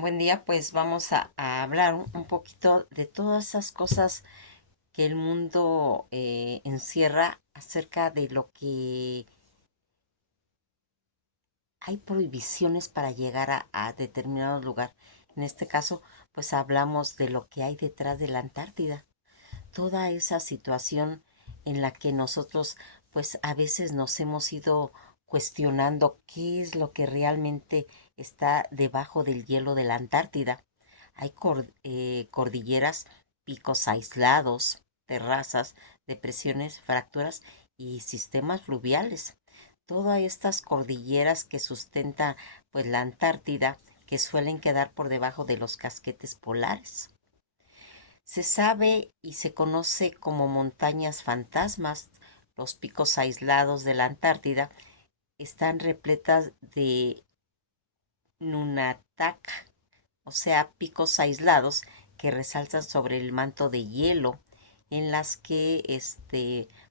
Buen día, pues vamos a hablar un poquito de todas esas cosas que el mundo encierra acerca de lo que hay prohibiciones para llegar a determinado lugar. En este caso, pues hablamos de lo que hay detrás de la Antártida. Toda esa situación en la que nosotros, pues a veces nos hemos ido cuestionando qué es lo que realmente está debajo del hielo de la Antártida. Hay cordilleras, picos aislados, terrazas, depresiones, fracturas y sistemas fluviales. Todas estas cordilleras que sustentan pues la Antártida, que suelen quedar por debajo de los casquetes polares. Se sabe y se conoce como montañas fantasmas. Los picos aislados de la Antártida están repletas de nunatak, o sea, picos aislados que resaltan sobre el manto de hielo, en las que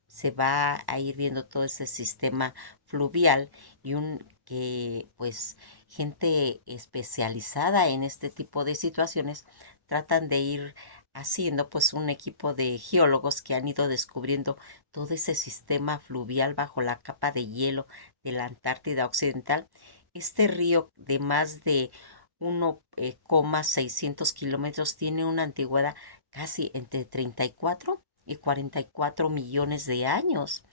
se va a ir viendo todo ese sistema fluvial y un que pues gente especializada en este tipo de situaciones tratan de ir haciendo pues un equipo de geólogos que han ido descubriendo todo ese sistema fluvial bajo la capa de hielo de la Antártida Occidental. Este río de más de 1,600 kilómetros tiene una antigüedad casi entre 34 y 44 millones de años.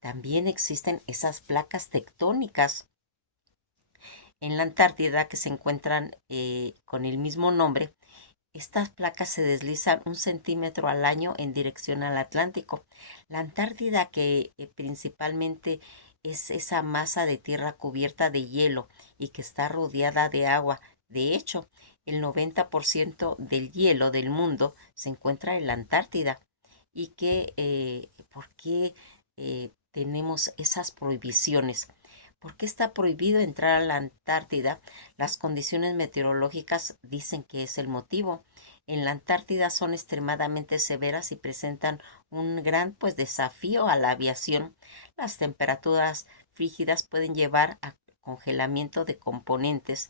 También existen esas placas tectónicas en la Antártida que se encuentran con el mismo nombre. Estas placas se deslizan 1 centímetro al año en dirección al Atlántico. La Antártida, que principalmente es esa masa de tierra cubierta de hielo y que está rodeada de agua. De hecho, el 90% del hielo del mundo se encuentra en la Antártida. ¿Y por qué tenemos esas prohibiciones? ¿Por qué está prohibido entrar a la Antártida? Las condiciones meteorológicas dicen que es el motivo. En la Antártida son extremadamente severas y presentan un gran pues desafío a la aviación. Las temperaturas frígidas pueden llevar a congelamiento de componentes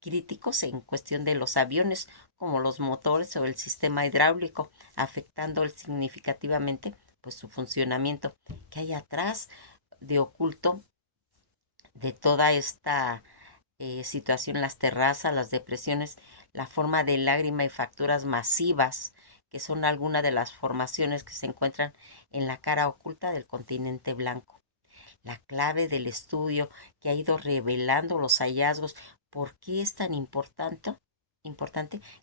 críticos en cuestión de los aviones, como los motores o el sistema hidráulico, afectando significativamente pues su funcionamiento. ¿Qué hay atrás de oculto de toda esta situación? Las terrazas, las depresiones, la forma de lágrima y fracturas masivas, que son algunas de las formaciones que se encuentran en la cara oculta del continente blanco. La clave del estudio que ha ido revelando los hallazgos. ¿Por qué es tan importante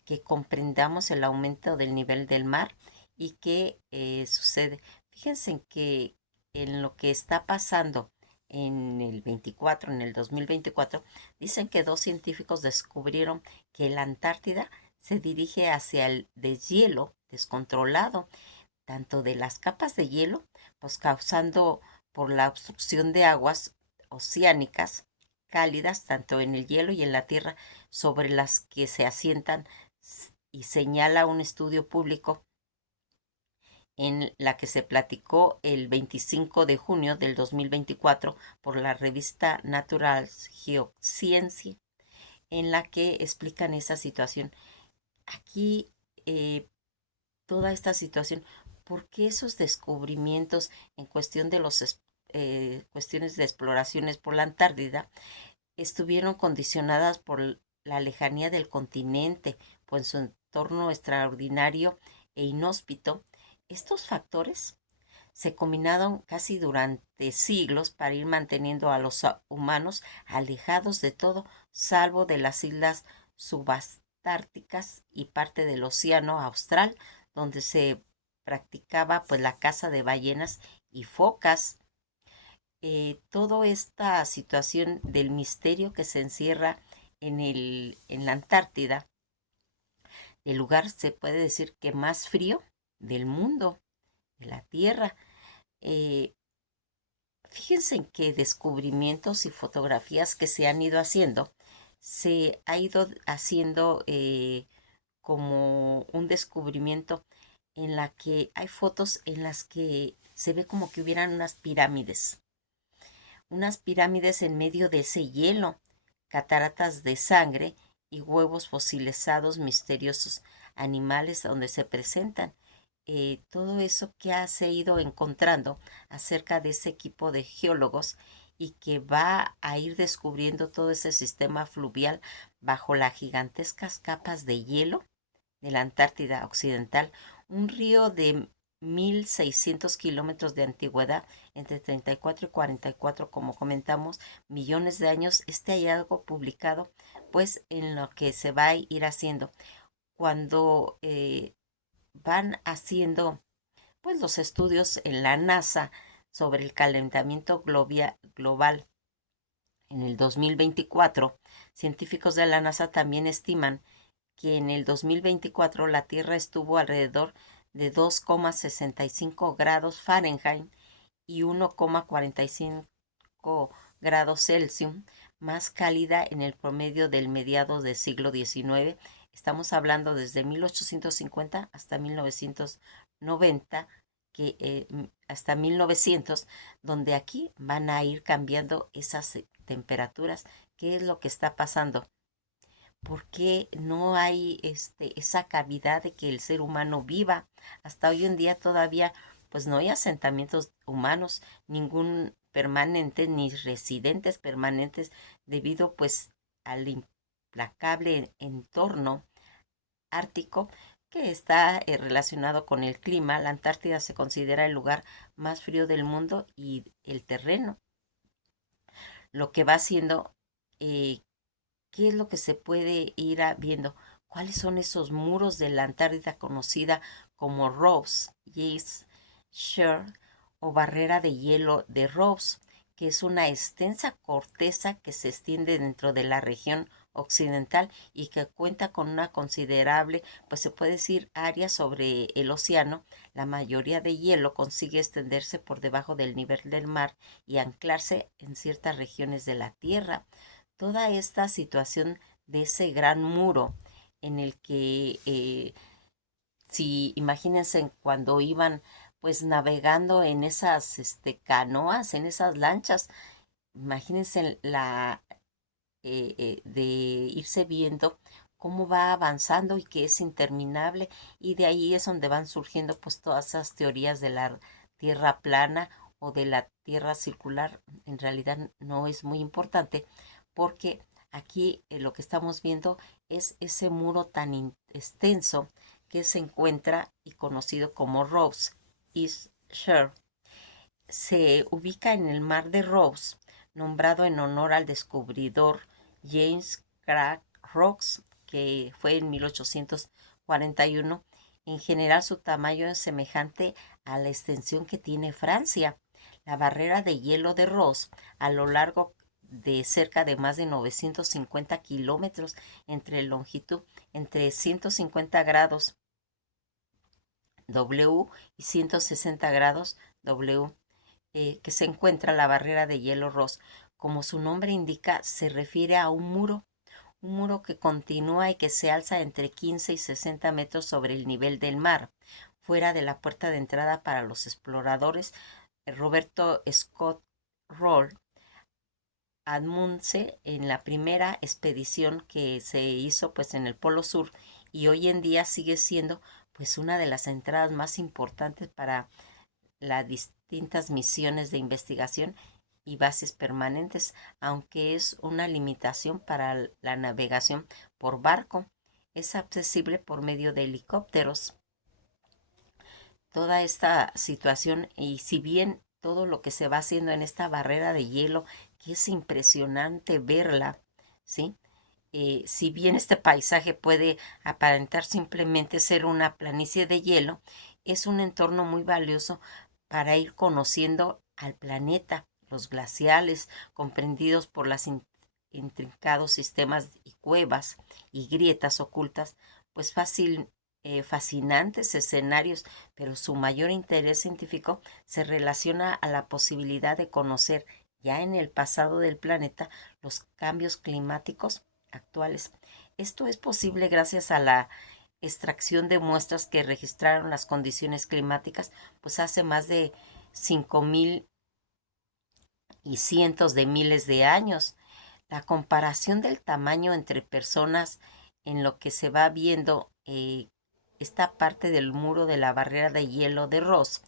que comprendamos el aumento del nivel del mar y qué sucede? Fíjense en que en lo que está pasando en el 2024, dicen que dos científicos descubrieron que la Antártida se dirige hacia el deshielo descontrolado, tanto de las capas de hielo, pues causando por la obstrucción de aguas oceánicas cálidas, tanto en el hielo y en la tierra, sobre las que se asientan, y señala un estudio público en la que se platicó el 25 de junio del 2024 por la revista Natural Geoscience, en la que explican esa situación. Aquí toda esta situación, ¿por qué esos descubrimientos en cuestión de los cuestiones de exploraciones por la Antártida estuvieron condicionadas por la lejanía del continente, pues su entorno extraordinario e inhóspito? Estos factores se combinaron casi durante siglos para ir manteniendo a los humanos alejados de todo, salvo de las islas subantárticas y parte del océano austral, donde se practicaba pues la caza de ballenas y focas. Toda esta situación del misterio que se encierra en la Antártida, el lugar se puede decir que más frío del mundo, de la Tierra. Eh, Fíjense en qué descubrimientos y fotografías que se han ido haciendo, se ha ido haciendo como un descubrimiento en la que hay fotos en las que se ve como que hubieran unas pirámides en medio de ese hielo, cataratas de sangre y huevos fosilizados, misteriosos animales donde se presentan. Todo eso que se ha ido encontrando acerca de ese equipo de geólogos y que va a ir descubriendo todo ese sistema fluvial bajo las gigantescas capas de hielo de la Antártida Occidental, un río de 1600 kilómetros de antigüedad, entre 34 y 44, como comentamos, millones de años. Este hallazgo publicado, pues, en lo que se va a ir haciendo. Cuando van haciendo, pues, los estudios en la NASA sobre el calentamiento global en el 2024, científicos de la NASA también estiman que en el 2024 la Tierra estuvo alrededor de 2,65 grados Fahrenheit y 1,45 grados Celsius más cálida en el promedio del mediado del siglo XIX. Estamos hablando desde 1850 hasta 1990, hasta 1900, donde aquí van a ir cambiando esas temperaturas. ¿Qué es lo que está pasando? ¿Por qué no hay esa cavidad de que el ser humano viva? Hasta hoy en día todavía pues no hay asentamientos humanos, ningún permanente ni residentes permanentes debido pues al implacable entorno ártico que está relacionado con el clima. La Antártida se considera el lugar más frío del mundo y el terreno, lo que va haciendo eh, ¿qué es lo que se puede ir viendo? ¿Cuáles son esos muros de la Antártida conocida como Ross, Ice Shear o barrera de hielo de Ross, que es una extensa corteza que se extiende dentro de la región occidental y que cuenta con una considerable, pues se puede decir, área sobre el océano? La mayoría de hielo consigue extenderse por debajo del nivel del mar y anclarse en ciertas regiones de la Tierra. Toda esta situación de ese gran muro en el que, si imagínense cuando iban pues navegando en esas canoas, en esas lanchas, imagínense de irse viendo cómo va avanzando y que es interminable, y de ahí es donde van surgiendo pues todas esas teorías de la tierra plana o de la tierra circular. En realidad no es muy importante porque aquí lo que estamos viendo es ese muro tan extenso que se encuentra y conocido como Ross East Shore. Se ubica en el mar de Ross, nombrado en honor al descubridor James Craig Ross, que fue en 1841. En general, su tamaño es semejante a la extensión que tiene Francia. La barrera de hielo de Ross, a lo largo de cerca de más de 950 kilómetros entre longitud, entre 150 grados W y 160 grados W, que se encuentra la barrera de hielo Ross. Como su nombre indica, se refiere a un muro que continúa y que se alza entre 15 y 60 metros sobre el nivel del mar, fuera de la puerta de entrada para los exploradores. Roberto Scott Roll Amundsen en la primera expedición que se hizo pues en el Polo Sur, y hoy en día sigue siendo pues una de las entradas más importantes para las distintas misiones de investigación y bases permanentes, aunque es una limitación para la navegación por barco. Es accesible por medio de helicópteros. Toda esta situación, y si bien todo lo que se va haciendo en esta barrera de hielo, que es impresionante verla, ¿sí? Si bien este paisaje puede aparentar simplemente ser una planicie de hielo, es un entorno muy valioso para ir conociendo al planeta. Los glaciales, comprendidos por los intrincados sistemas y cuevas y grietas ocultas, pues fascinantes escenarios, pero su mayor interés científico se relaciona a la posibilidad de conocer ya en el pasado del planeta los cambios climáticos actuales. Esto es posible gracias a la extracción de muestras que registraron las condiciones climáticas pues hace más de 5.000 y cientos de miles de años. La comparación del tamaño entre personas en lo que se va viendo esta parte del muro de la barrera de hielo de Ross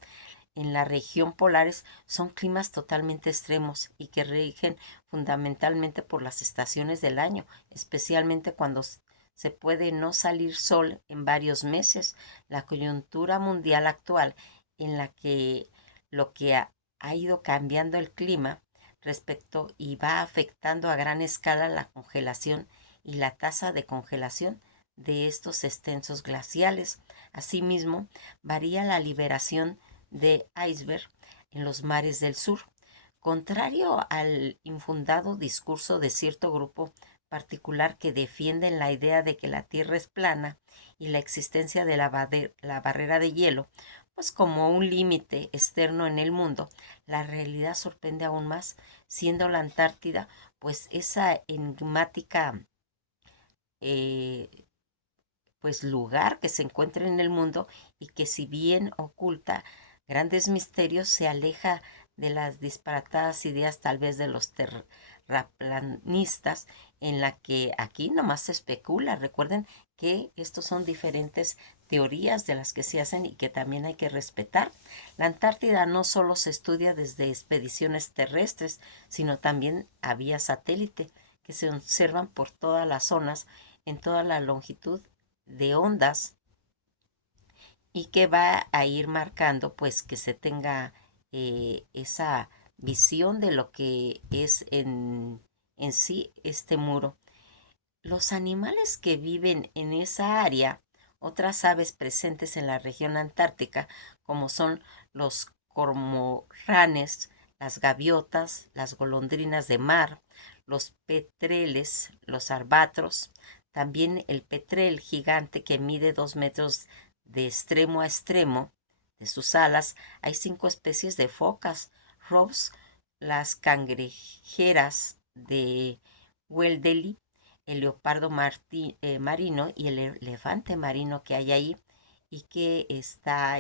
en la región polares son climas totalmente extremos y que rigen fundamentalmente por las estaciones del año, especialmente cuando se puede no salir sol en varios meses. La coyuntura mundial actual en la que lo que ha ido cambiando el clima respecto y va afectando a gran escala la congelación y la tasa de congelación de estos extensos glaciales. Asimismo, varía la liberación de iceberg en los mares del sur. Contrario al infundado discurso de cierto grupo particular que defienden la idea de que la Tierra es plana y la existencia de la barrera de hielo, pues como un límite externo en el mundo, la realidad sorprende aún más, siendo la Antártida pues esa enigmática eh, pues lugar que se encuentra en el mundo y que si bien oculta grandes misterios, se aleja de las disparatadas ideas tal vez de los terraplanistas, en la que aquí nomás se especula. Recuerden que estos son diferentes teorías de las que se hacen y que también hay que respetar. La Antártida no solo se estudia desde expediciones terrestres, sino también a vía satélite, que se observan por todas las zonas, en toda la longitud de ondas, y que va a ir marcando pues que se tenga esa visión de lo que es en sí este muro. Los animales que viven en esa área, otras aves presentes en la región antártica, como son los cormoranes, las gaviotas, las golondrinas de mar, los petreles, los albatros, también el petrel gigante que mide 2 metros de extremo a extremo de sus alas. Hay 5 especies de focas, robs, las cangrejeras de Weldeley, el leopardo marino y el elefante marino que hay ahí, y que está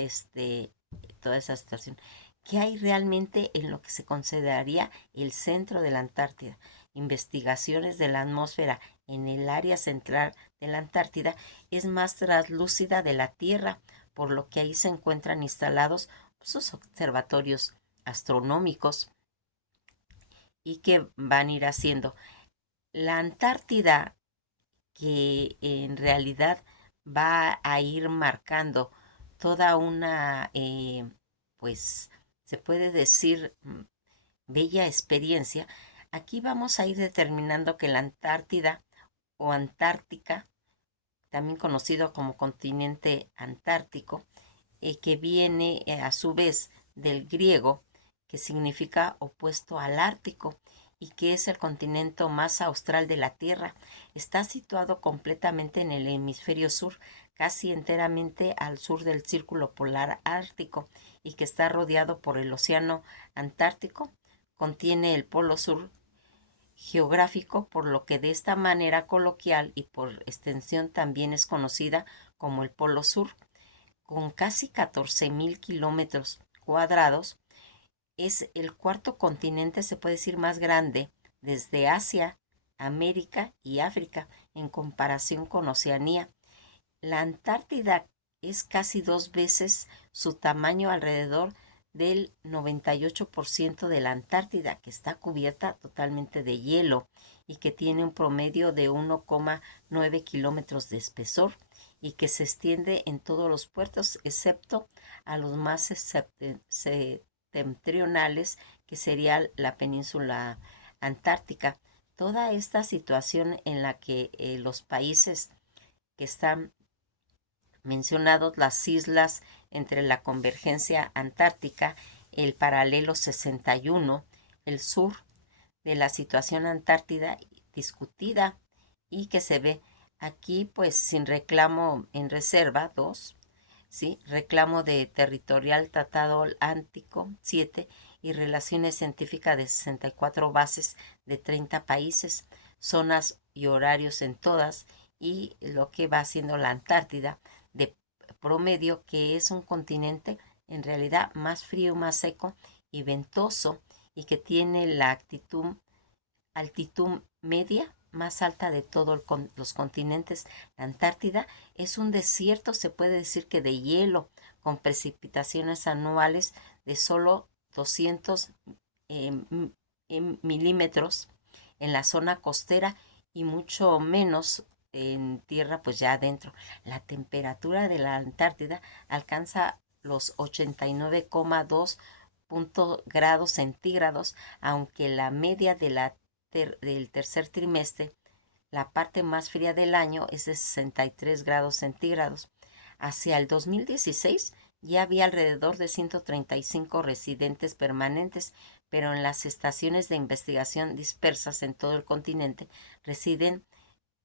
toda esa situación. ¿Qué hay realmente en lo que se consideraría el centro de la Antártida? Investigaciones de la atmósfera en el área central de la Antártida es más translúcida de la Tierra, por lo que ahí se encuentran instalados sus observatorios astronómicos y que van a ir haciendo. La Antártida, que en realidad va a ir marcando toda una, pues se puede decir, bella experiencia. Aquí vamos a ir determinando que la Antártida o Antártica, también conocido como continente antártico, que viene a su vez del griego, que significa opuesto al Ártico, y que es el continente más austral de la Tierra. Está situado completamente en el hemisferio sur, casi enteramente al sur del círculo polar ártico, y que está rodeado por el océano Antártico. Contiene el polo sur geográfico, por lo que de esta manera coloquial y por extensión también es conocida como el Polo Sur. Con casi 14.000 kilómetros cuadrados, es el cuarto continente, se puede decir, más grande desde Asia, América y África en comparación con Oceanía. La Antártida es casi 2 veces su tamaño, alrededor del 98% de la Antártida, que está cubierta totalmente de hielo y que tiene un promedio de 1,9 kilómetros de espesor, y que se extiende en todos los puertos excepto a los más septentrionales, que sería la península antártica. Toda esta situación en la que los países que están mencionados, las islas entre la convergencia antártica, el paralelo 61, el sur de la situación antártida discutida, y que se ve aquí pues sin reclamo en reserva 2, ¿sí? Reclamo de territorial tratado ántico 7, y relaciones científicas de 64 bases de 30 países, zonas y horarios en todas, y lo que va haciendo la Antártida de promedio, que es un continente en realidad más frío, más seco y ventoso, y que tiene la altitud media más alta de todos los continentes. La Antártida es un desierto, se puede decir que de hielo, con precipitaciones anuales de solo 200 milímetros en la zona costera y mucho menos en tierra, pues ya adentro. La temperatura de la Antártida alcanza los 89,2 grados centígrados, aunque la media del tercer trimestre, la parte más fría del año, es de 63 grados centígrados. Hacia el 2016 ya había alrededor de 135 residentes permanentes, pero en las estaciones de investigación dispersas en todo el continente residen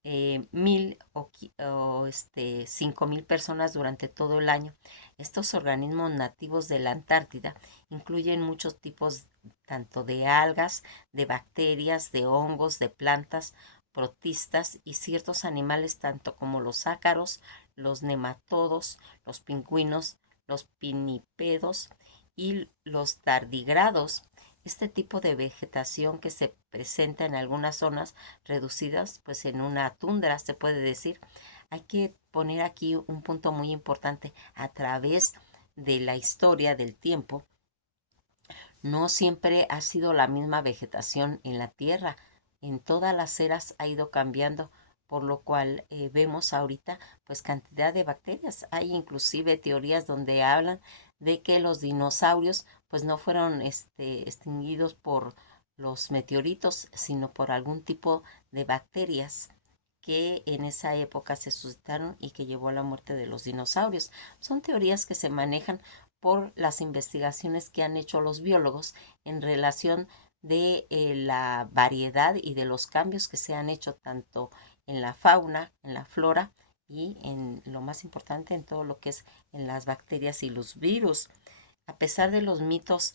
5.000 personas durante todo el año. Estos organismos nativos de la Antártida incluyen muchos tipos tanto de algas, de bacterias, de hongos, de plantas, protistas y ciertos animales tanto como los ácaros, los nematodos, los pingüinos, los pinnipedos y los tardígrados. Este tipo de vegetación que se presenta en algunas zonas reducidas, pues en una tundra se puede decir. Hay que poner aquí un punto muy importante. A través de la historia del tiempo, no siempre ha sido la misma vegetación en la Tierra. En todas las eras ha ido cambiando, por lo cual vemos ahorita pues cantidad de bacterias. Hay inclusive teorías donde hablan de que los dinosaurios pues no fueron extinguidos por los meteoritos, sino por algún tipo de bacterias que en esa época se suscitaron y que llevó a la muerte de los dinosaurios. Son teorías que se manejan por las investigaciones que han hecho los biólogos en relación de la variedad y de los cambios que se han hecho tanto en la fauna, en la flora y en lo más importante en todo lo que es en las bacterias y los virus. A pesar de los mitos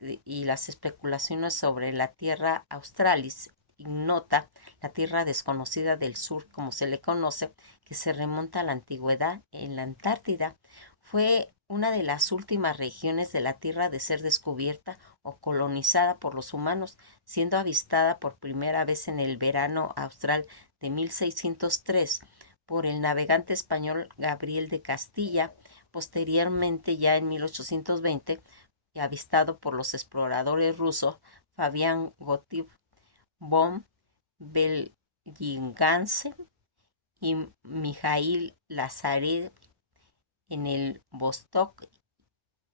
y las especulaciones sobre la Tierra Australis ignota, la Tierra desconocida del sur, como se le conoce, que se remonta a la antigüedad en la Antártida, fue una de las últimas regiones de la Tierra de ser descubierta o colonizada por los humanos, siendo avistada por primera vez en el verano austral de 1603 por el navegante español Gabriel de Castilla, posteriormente ya en 1820 y avistado por los exploradores rusos Fabián Gottlieb von Belgingance y Mijail Lazarev en el Vostok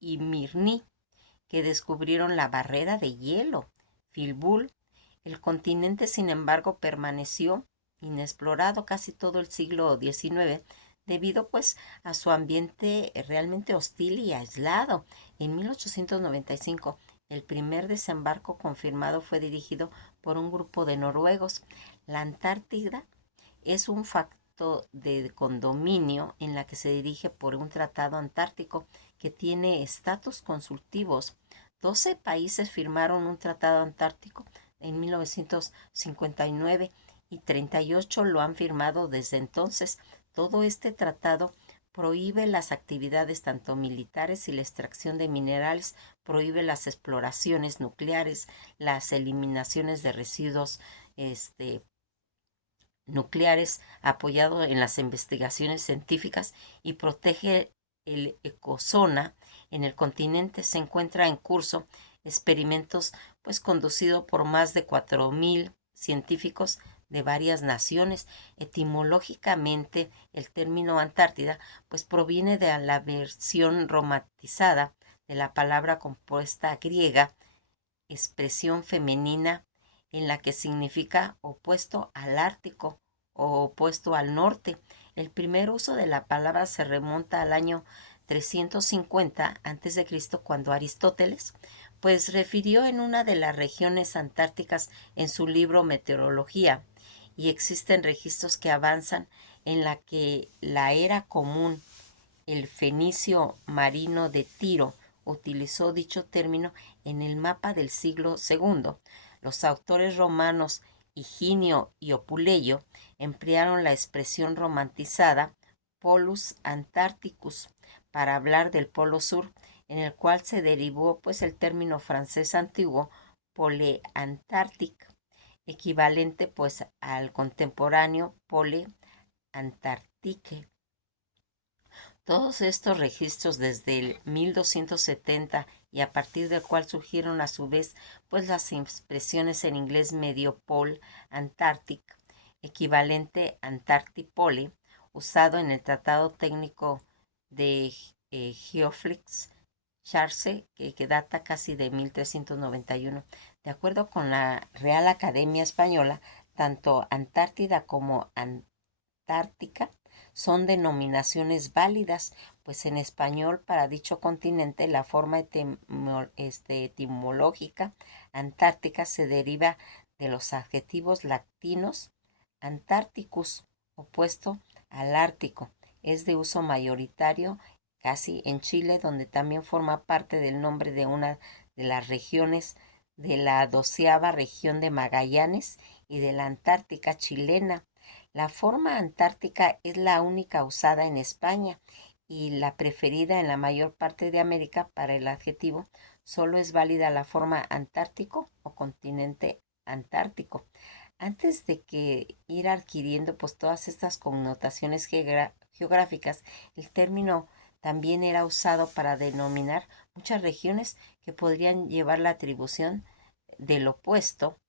y Mirny, que descubrieron la barrera de hielo, Filbul. El continente, sin embargo, permaneció inexplorado casi todo el siglo XIX debido pues a su ambiente realmente hostil y aislado. En 1895, el primer desembarco confirmado fue dirigido por un grupo de noruegos. La Antártida es un facto de condominio en la que se dirige por un tratado antártico que tiene estatus consultivos. 12 países firmaron un tratado antártico en 1959 y 38 lo han firmado desde entonces. Todo este tratado prohíbe las actividades tanto militares y la extracción de minerales, prohíbe las exploraciones nucleares, las eliminaciones de residuos nucleares, apoyado en las investigaciones científicas y protege el ecozona. En el continente se encuentra en curso experimentos pues conducidos por más de 4.000 científicos de varias naciones. Etimológicamente, el término Antártida pues proviene de la versión romantizada de la palabra compuesta griega, expresión femenina en la que significa opuesto al Ártico o opuesto al norte. El primer uso de la palabra se remonta al año 350 a.C., cuando Aristóteles pues refirió en una de las regiones antárticas en su libro Meteorología, y existen registros que avanzan en la que la era común, el fenicio marino de Tiro, utilizó dicho término en el mapa del siglo segundo. Los autores romanos Higinio y Opuleyo emplearon la expresión romantizada Polus Antarcticus para hablar del Polo Sur, en el cual se derivó pues el término francés antiguo Pole Antarctique. equivalente pues al contemporáneo Pole Antarctique. Todos estos registros desde el 1270 y a partir del cual surgieron a su vez pues las expresiones en inglés medio Pole Antarctic, equivalente Antarctipole, usado en el Tratado Técnico de Geoflix Charce, que data casi de 1391. De acuerdo con la Real Academia Española, tanto Antártida como Antártica son denominaciones válidas, pues en español para dicho continente la forma etimológica antártica se deriva de los adjetivos latinos Antarcticus, opuesto al Ártico. Es de uso mayoritario casi en Chile, donde también forma parte del nombre de una de las regiones de la 12ª región de Magallanes y de la Antártica chilena. La forma antártica es la única usada en España y la preferida en la mayor parte de América para el adjetivo. Solo es válida la forma antártico o continente antártico. Antes de que ir adquiriendo pues todas estas connotaciones geográficas, el término también era usado para denominar muchas regiones que podrían llevar la atribución del opuesto.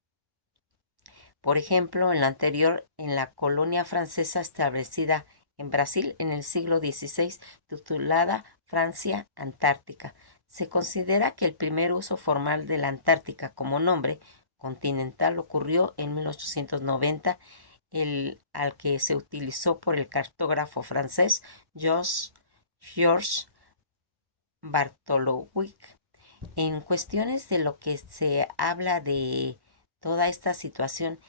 Por ejemplo, en la anterior, en la colonia francesa establecida en Brasil en el siglo XVI, titulada Francia Antártica. Se considera que el primer uso formal de la Antártica como nombre continental ocurrió en 1890, al que se utilizó por el cartógrafo francés Georges Bartholomew. En cuestiones de lo que se habla de toda esta situación,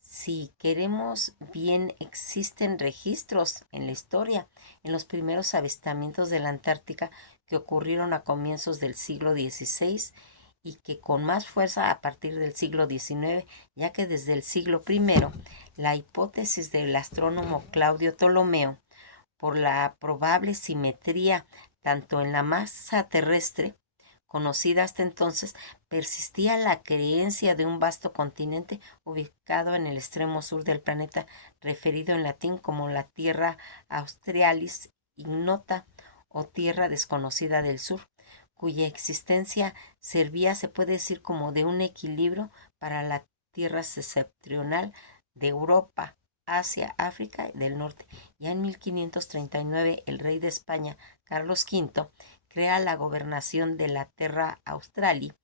si queremos bien, existen registros en la historia, en los primeros avistamientos de la Antártica que ocurrieron a comienzos del siglo XVI y que con más fuerza a partir del siglo XIX, ya que desde el siglo I, la hipótesis del astrónomo Claudio Ptolomeo por la probable simetría tanto en la masa terrestre conocida hasta entonces, persistía la creencia de un vasto continente ubicado en el extremo sur del planeta, referido en latín como la Tierra Australis Ignota o Tierra Desconocida del Sur, cuya existencia servía, se puede decir, como de un equilibrio para la Tierra septentrional de Europa, Asia, África del Norte. Ya en 1539, el rey de España, Carlos V, crea la gobernación de la Terra Australi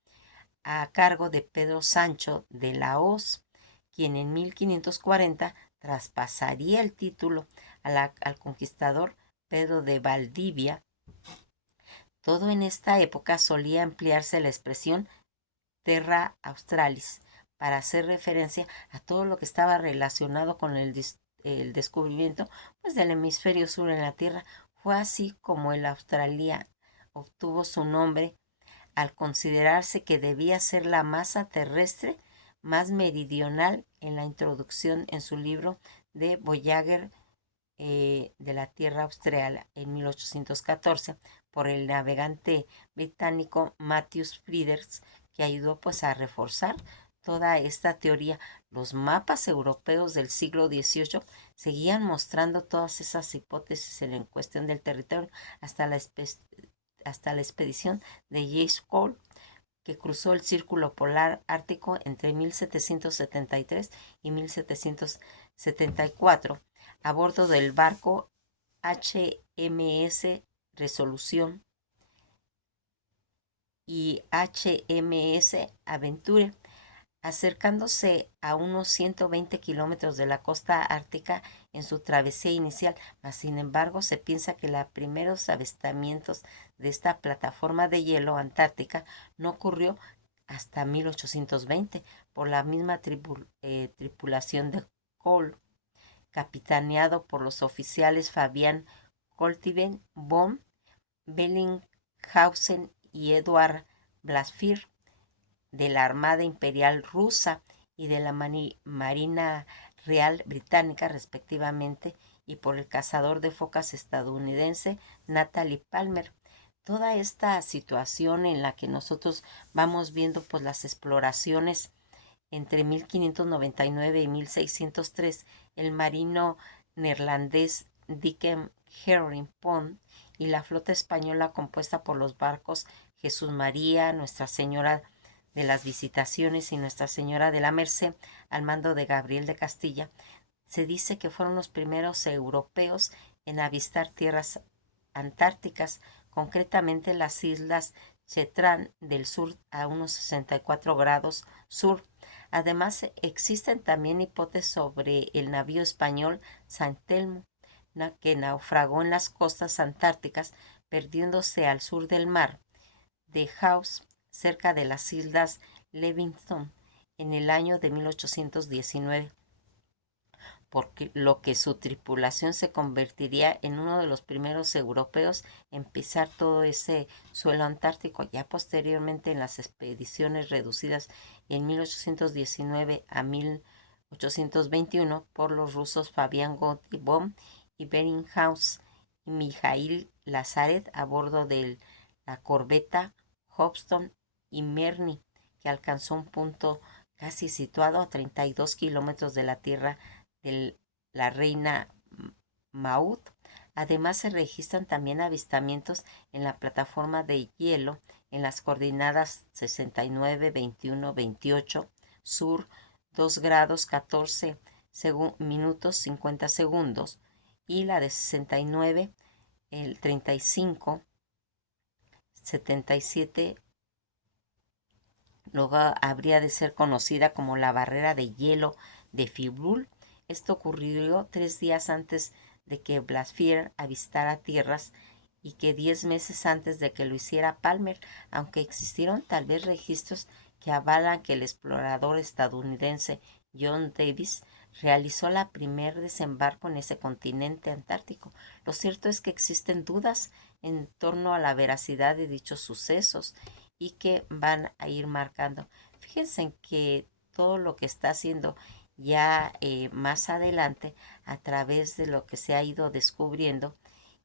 a cargo de Pedro Sancho de la Hoz, quien en 1540 traspasaría el título al conquistador Pedro de Valdivia. Todo en esta época solía emplearse la expresión Terra Australis para hacer referencia a todo lo que estaba relacionado con el descubrimiento pues, del hemisferio sur en la Tierra. Fue así como el Australia obtuvo su nombre al considerarse que debía ser la masa terrestre más meridional en la introducción en su libro de Voyager de la Tierra Austral en 1814 por el navegante británico Matthews Frieders, que ayudó pues a reforzar toda esta teoría. Los mapas europeos del siglo XVIII seguían mostrando todas esas hipótesis en la cuestión del territorio hasta la expedición de James Cook, que cruzó el círculo polar ártico entre 1773 y 1774 a bordo del barco HMS Resolución y HMS Aventure, acercándose a unos 120 kilómetros de la costa ártica en su travesía inicial, mas sin embargo se piensa que los primeros avistamientos de esta plataforma de hielo antártica no ocurrió hasta 1820 por la misma tripulación de Cole, capitaneado por los oficiales Fabian Coltiven, von Bellinghausen y Eduard Blasfir, de la Armada Imperial Rusa y de la Marina Real Británica, respectivamente, y por el cazador de focas estadounidense Natalie Palmer. Toda esta situación en la que nosotros vamos viendo pues las exploraciones Entre 1599 y 1603, el marino neerlandés Dicken Herring Pond y la flota española compuesta por los barcos Jesús María, Nuestra Señora de las Visitaciones y Nuestra Señora de la Merced, al mando de Gabriel de Castilla, se dice que fueron los primeros europeos en avistar tierras antárticas, concretamente las islas Shetland del sur a unos 64 grados sur. Además, existen también hipótesis sobre el navío español San Telmo, que naufragó en las costas antárticas, perdiéndose al sur del mar de House, cerca de las islas Livingston, en el año de 1819, porque lo que su tripulación se convertiría en uno de los primeros europeos en pisar todo ese suelo antártico. Ya posteriormente, en las expediciones reducidas en 1819 a 1821 por los rusos Fabián Gottlieb y Beringhausen y Mijail Lazarev a bordo de la corbeta Hobson y Merny, que alcanzó un punto casi situado a 32 kilómetros de la Tierra de la Reina Maud. Además, se registran también avistamientos en la plataforma de hielo en las coordenadas 69, 21, 28 sur, 2 grados 14 minutos 50 segundos, y la de 69, el 35, 77. Luego habría de ser conocida como la barrera de hielo de Fibrul. Esto ocurrió 3 días antes de que Blasfier avistara tierras y que 10 meses antes de que lo hiciera Palmer, aunque existieron tal vez registros que avalan que el explorador estadounidense John Davis realizó la primer desembarco en ese continente antártico. Lo cierto es que existen dudas en torno a la veracidad de dichos sucesos y que van a ir marcando. Fíjense en que todo lo que está haciendo ya más adelante, a través de lo que se ha ido descubriendo,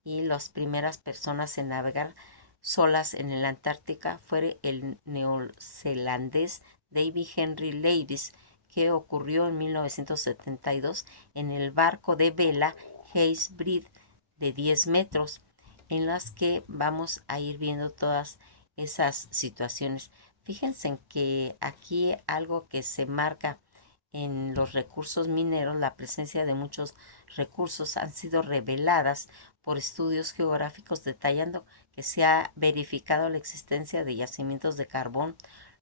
y las primeras personas en navegar solas en la Antártica fue el neozelandés David Henry Lewis, que ocurrió en 1972 en el barco de vela Hayes Bride de 10 metros, en las que vamos a ir viendo todas esas situaciones. Fíjense en que aquí algo que se marca en los recursos mineros, la presencia de muchos recursos han sido reveladas por estudios geográficos detallando que se ha verificado la existencia de yacimientos de carbón.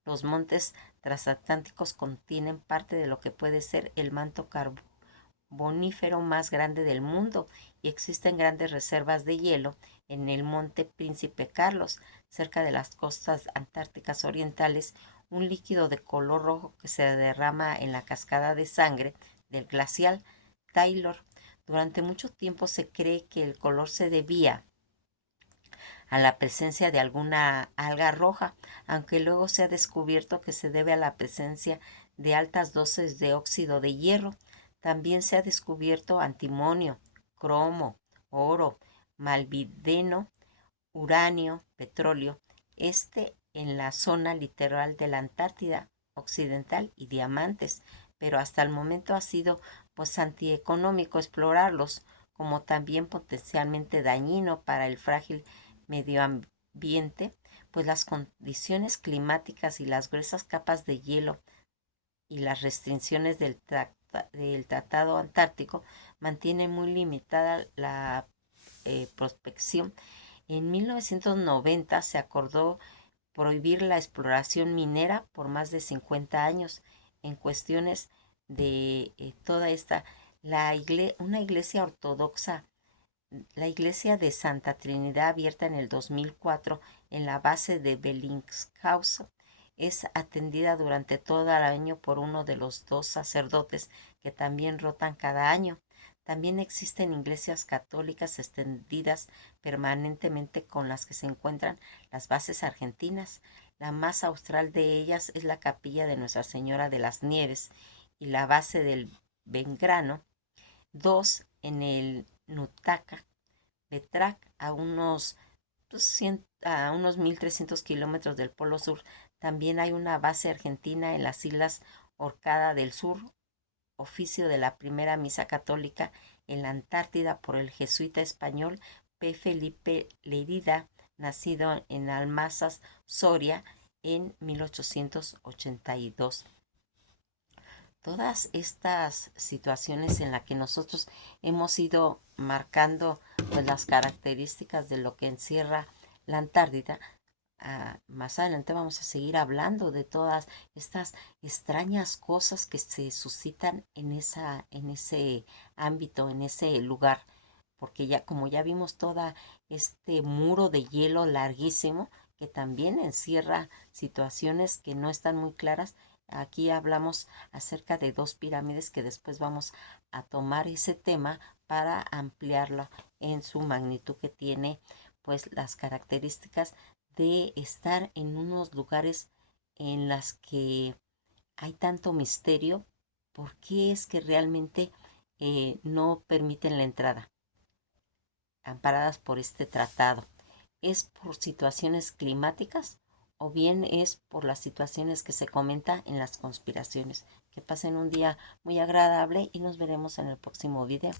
Los montes transatlánticos contienen parte de lo que puede ser el manto carbonífero más grande del mundo y existen grandes reservas de hielo en el monte Príncipe Carlos, cerca de las costas antárticas orientales, un líquido de color rojo que se derrama en la cascada de sangre del glacial Taylor. Durante mucho tiempo se cree que el color se debía a la presencia de alguna alga roja, aunque luego se ha descubierto que se debe a la presencia de altas dosis de óxido de hierro. También se ha descubierto antimonio, cromo, oro, malvideno, uranio, petróleo, en la zona litoral de la Antártida Occidental, y diamantes, pero hasta el momento ha sido pues antieconómico explorarlos, como también potencialmente dañino para el frágil medio ambiente, pues las condiciones climáticas y las gruesas capas de hielo y las restricciones del Tratado Antártico mantienen muy limitada la prospección. En 1990 se acordó prohibir la exploración minera por más de 50 años en cuestiones de toda esta, una iglesia ortodoxa, la iglesia de Santa Trinidad, abierta en el 2004 en la base de Bellingshausen, es atendida durante todo el año por uno de los 2 sacerdotes que también rotan cada año. También existen iglesias católicas extendidas permanentemente con las que se encuentran las bases argentinas. La más austral de ellas es la capilla de Nuestra Señora de las Nieves y la base del Belgrano. 2 en el Nutaka, Betrac, a unos 1300 kilómetros del Polo Sur. También hay una base argentina en las islas Orcada del Sur, oficio de la primera misa católica en la Antártida por el jesuita español P. Felipe Lerida, nacido en Almazas, Soria, en 1882. Todas estas situaciones en las que nosotros hemos ido marcando pues, las características de lo que encierra la Antártida, más adelante vamos a seguir hablando de todas estas extrañas cosas que se suscitan en ese ámbito, en ese lugar, porque ya como ya vimos todo este muro de hielo larguísimo que también encierra situaciones que no están muy claras. Aquí hablamos acerca de dos pirámides que después vamos a tomar ese tema para ampliarlo en su magnitud que tiene, pues las características de estar en unos lugares en las que hay tanto misterio. ¿Por qué es que realmente no permiten la entrada, amparadas por este tratado? ¿Es por situaciones climáticas o bien es por las situaciones que se comenta en las conspiraciones? Que pasen un día muy agradable y nos veremos en el próximo video.